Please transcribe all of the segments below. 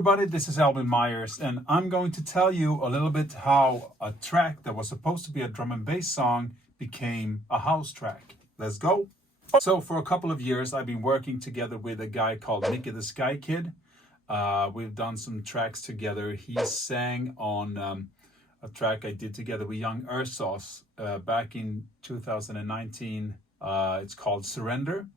everybody, this is Albin Myers, and I'm going to tell you a little bit how a track that was supposed to be a drum and bass song became a house track. Let's go. So for a couple of years, I've been working together with a guy called Miki the Skykid. We've done some tracks together. He sang on a track I did together with Young Ursos back in 2019. It's called Surrender.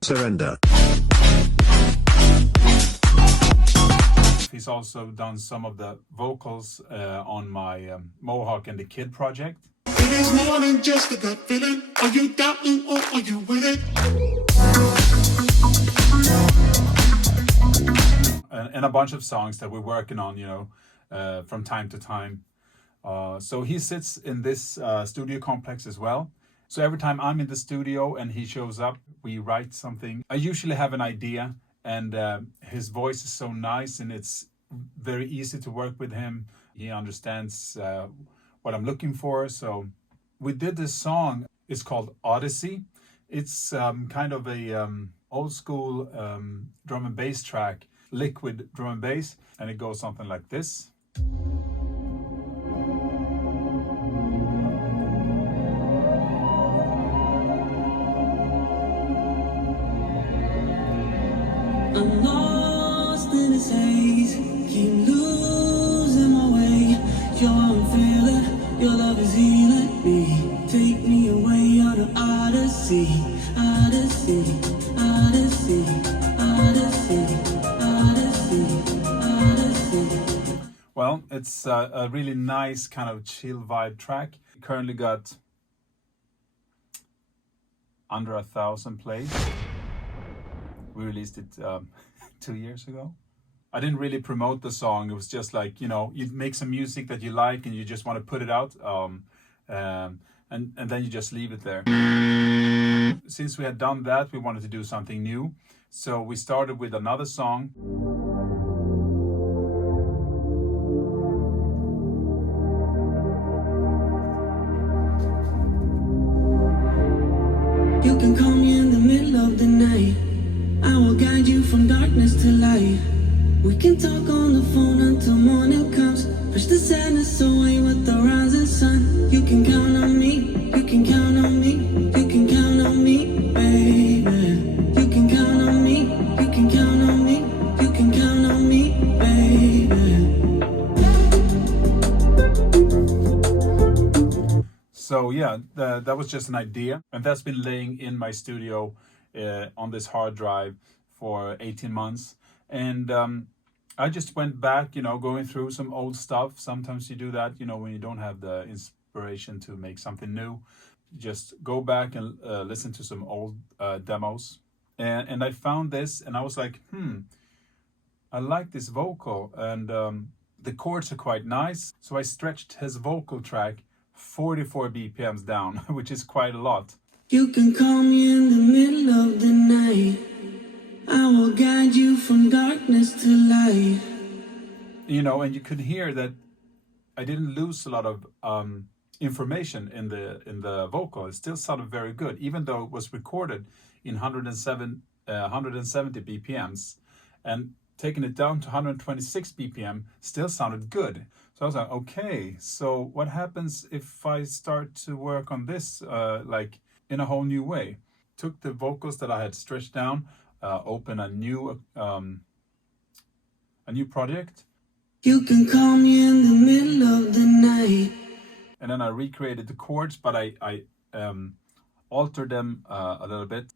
He's also done some of the vocals on my Mohawk and the Kid project. It is more than just a gut feeling. Are you doubting or are you with it? And a bunch of songs that we're working on, from time to time. So he sits in this studio complex as well. So every time I'm in the studio and he shows up, we write something. I usually have an idea, and his voice is so nice and it's very easy to work with him. He understands what I'm looking for. So we did this song. It's called Odyssey. It's kind of a old school drum and bass track, liquid drum and bass, and it goes something like this. I'm lost in this haze, keep losing my way. You're I'm feeling, your love is healing me. Take me away on an odyssey, odyssey, odyssey, odyssey, odyssey, odyssey. Well, it's a really nice kind of chill vibe track. Currently got under 1,000 plays. We released it 2 years ago. I didn't really promote the song. It was just like, you make some music that you like and you just want to put it out. And then you just leave it there. Since we had done that, we wanted to do something new. So we started with another song. You can call me in the middle of the night. I will guide you from darkness to light. We can talk on the phone until morning comes. Push the sadness away with the rising sun. You can count on me, you can count on me, you can count on me, baby. You can count on me, you can count on me, you can count on me, baby. So yeah, that was just an idea, and that's been laying in my studio on this hard drive for 18 months. And I just went back, going through some old stuff. Sometimes you do that, when you don't have the inspiration to make something new. You just go back and listen to some old demos. And I found this, and I was like, I like this vocal, and the chords are quite nice. So I stretched his vocal track 44 BPMs down, which is quite a lot. You can call me in the middle of the night. I will guide you from darkness to light. And you could hear that I didn't lose a lot of information in the vocal. It still sounded very good, even though it was recorded in 170 BPMs, and taking it down to 126 BPM still sounded good. So I was like, okay, so what happens if I start to work on this in a whole new way? Took the vocals that I had stretched down, open a new project. You can call me in the middle of the night. And then I recreated the chords, but I altered them a little bit.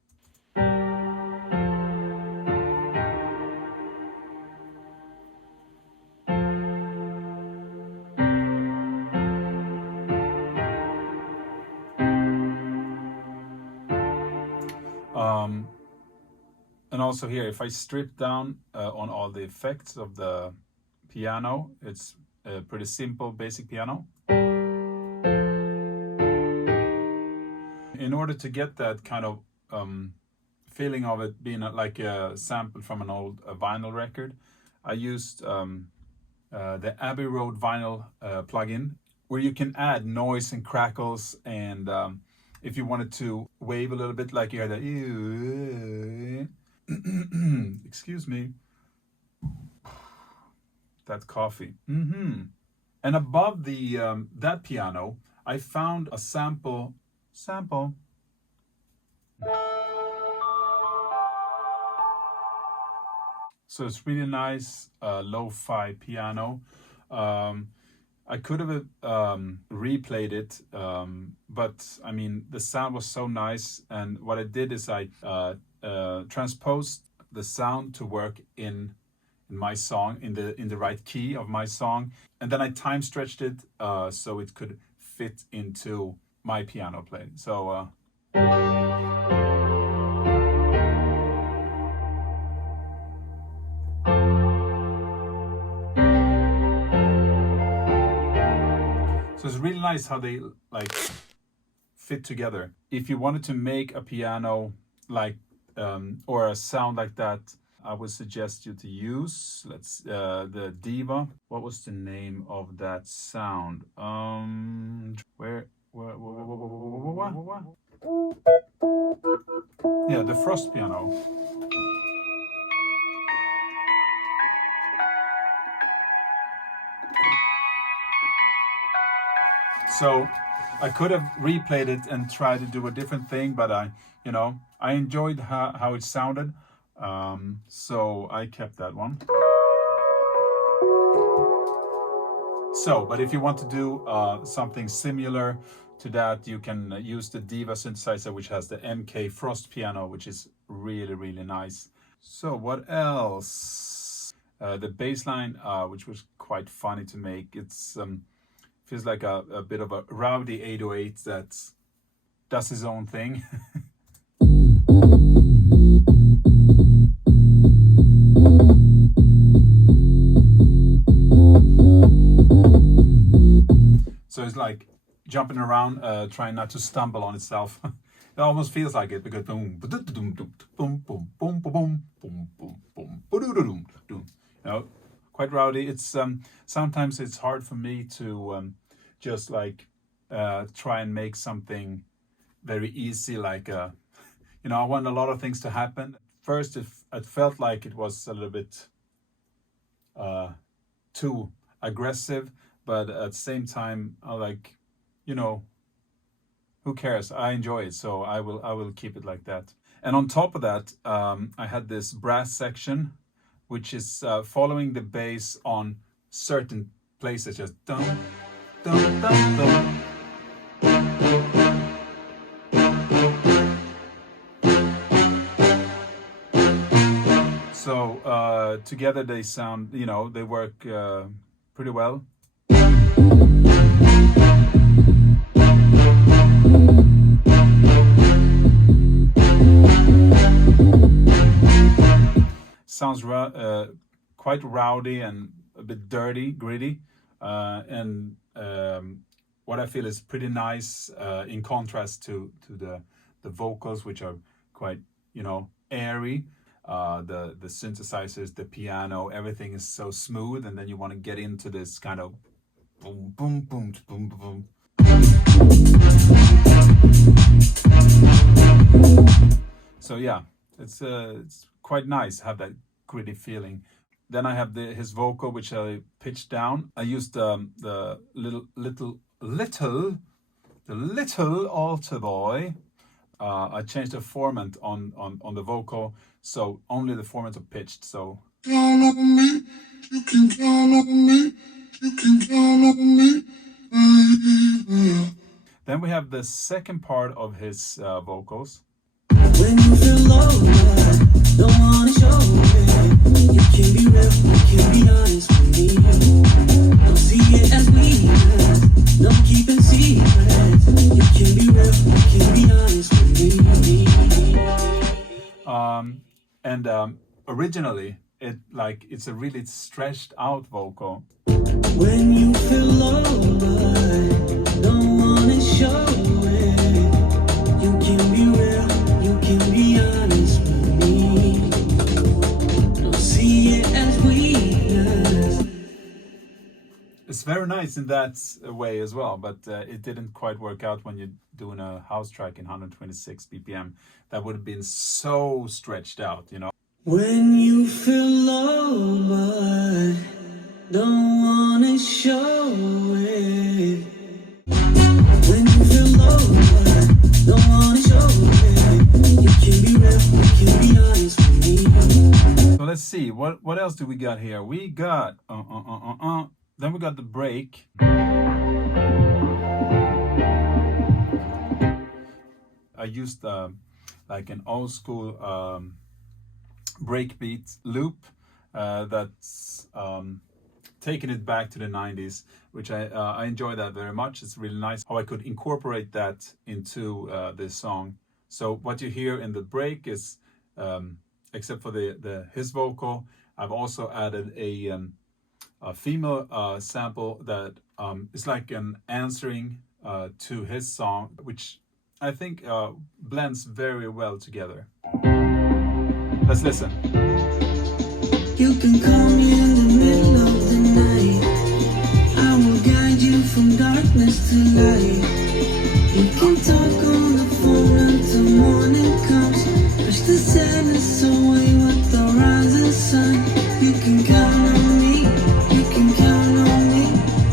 And also here, if I strip down on all the effects of the piano, it's a pretty simple, basic piano. In order to get that kind of feeling of it being like a sample from an old vinyl record, I used the Abbey Road vinyl plugin, where you can add noise and crackles, and if you wanted to wave a little bit, like you had that excuse me, that coffee. And above the that piano, I found a sample. So it's really nice lo-fi piano. I could have replayed it, but I mean the sound was so nice, and what I did is I transposed the sound to work in my song, in the right key of my song, and then I time stretched it so it could fit into my piano playing. So so it's really nice how they like fit together. If you wanted to make a piano like or a sound like that, I would suggest you to use the Diva. What was the name of that sound? Yeah, the Frost piano. So I could have replayed it and tried to do a different thing, but I enjoyed how it sounded, so I kept that one. So, but if you want to do something similar to that, you can use the Diva synthesizer, which has the MK Frost piano, which is really, really nice. So what else? The bass line, which was quite funny to make. It's feels like a bit of a rowdy 808 that does his own thing. So it's like jumping around, trying not to stumble on itself. It almost feels like it because boom, boom, boom, boom, boom, boom, boom, boom, boom, boom. Quite rowdy. It's sometimes it's hard for me to just like try and make something very easy. Like I want a lot of things to happen. First, it felt like it was a little bit too aggressive, but at the same time, I like, who cares? I enjoy it, so I will keep it like that. And on top of that, I had this brass section, which is following the bass on certain places, just dum, dum, dum, dum. So together they sound, they work pretty well. Sounds quite rowdy and a bit dirty, gritty, and what I feel is pretty nice in contrast to the vocals, which are quite airy. The synthesizers, the piano, everything is so smooth, and then you want to get into this kind of boom, boom, boom, boom, boom. So yeah, it's quite nice to have that gritty feeling. Then I have his vocal, which I pitched down. I used the little altar boy. I changed the format on the vocal, so only the format are pitched. So Count on me, you can count on me, you can count on me. Then we have the second part of his vocals. When you feel low, don't wanna show it. You can be real, you can be honest with me. Don't see it as weakness, no keeping secrets. You can be real, you can be honest with me. And originally, it's a really stretched out vocal. When you feel low, don't wanna show it. You can be real, you can be honest with me. Don't see it as weakness. It's very nice in that way as well, but it didn't quite work out when you're doing a house track in 126 BPM. That would have been so stretched out, When you feel low, but don't wanna show it. When you feel low, don't wanna show it. You can be real, you can be honest with me. So let's see, what else do we got here? We got then we got the break. I used like an old school breakbeat loop that's taking it back to the 90s, which I enjoy that very much. It's really nice how I could incorporate that into this song. So what you hear in the break is, except for his vocal, I've also added a female sample that is like an answering to his song, which I think blends very well together. Let's listen. You can call me in the middle of the night. I will guide you from darkness to light. You can talk on the phone until morning comes. Push the sadness away with the rising sun. You can count on me. You can count on me.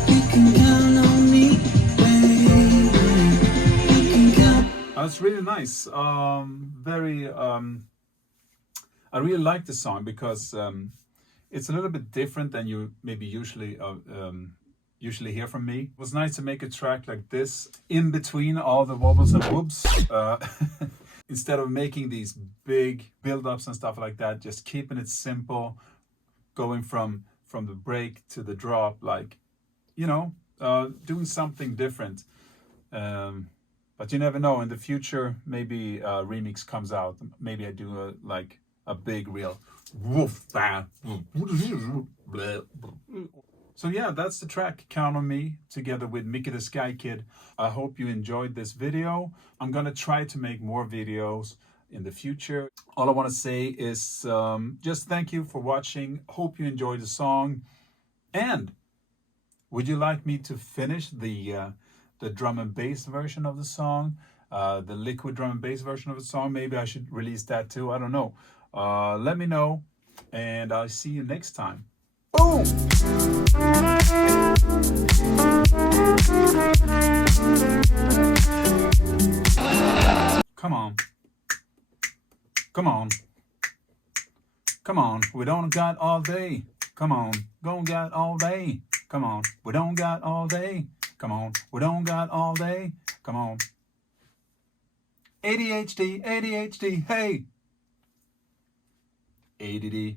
You can count on me, baby. You can count. It's really nice. I really like this song because it's a little bit different than you maybe usually hear from me. It was nice to make a track like this in between all the wobbles and whoops. Instead of making these big build-ups and stuff like that, just keeping it simple, going from the break to the drop, like, you know, doing something different. But you never know, in the future, maybe a remix comes out. Maybe I do a big real woof. So yeah, that's the track Count on Me together with Miki the Skykid. I hope you enjoyed this video. I'm gonna try to make more videos in the future. All I want to say is just thank you for watching. Hope you enjoyed the song. And would you like me to finish the drum and bass version of the song, the liquid drum and bass version of the song? Maybe I should release that too. I don't know. Let me know, and I'll see you next time. Boom! Come on. Come on. Come on. We don't got all day. Come on. Don't got all day. Come on. We don't got all day. Come on. We don't got all day. Come on. ADHD, ADHD, hey! ADD.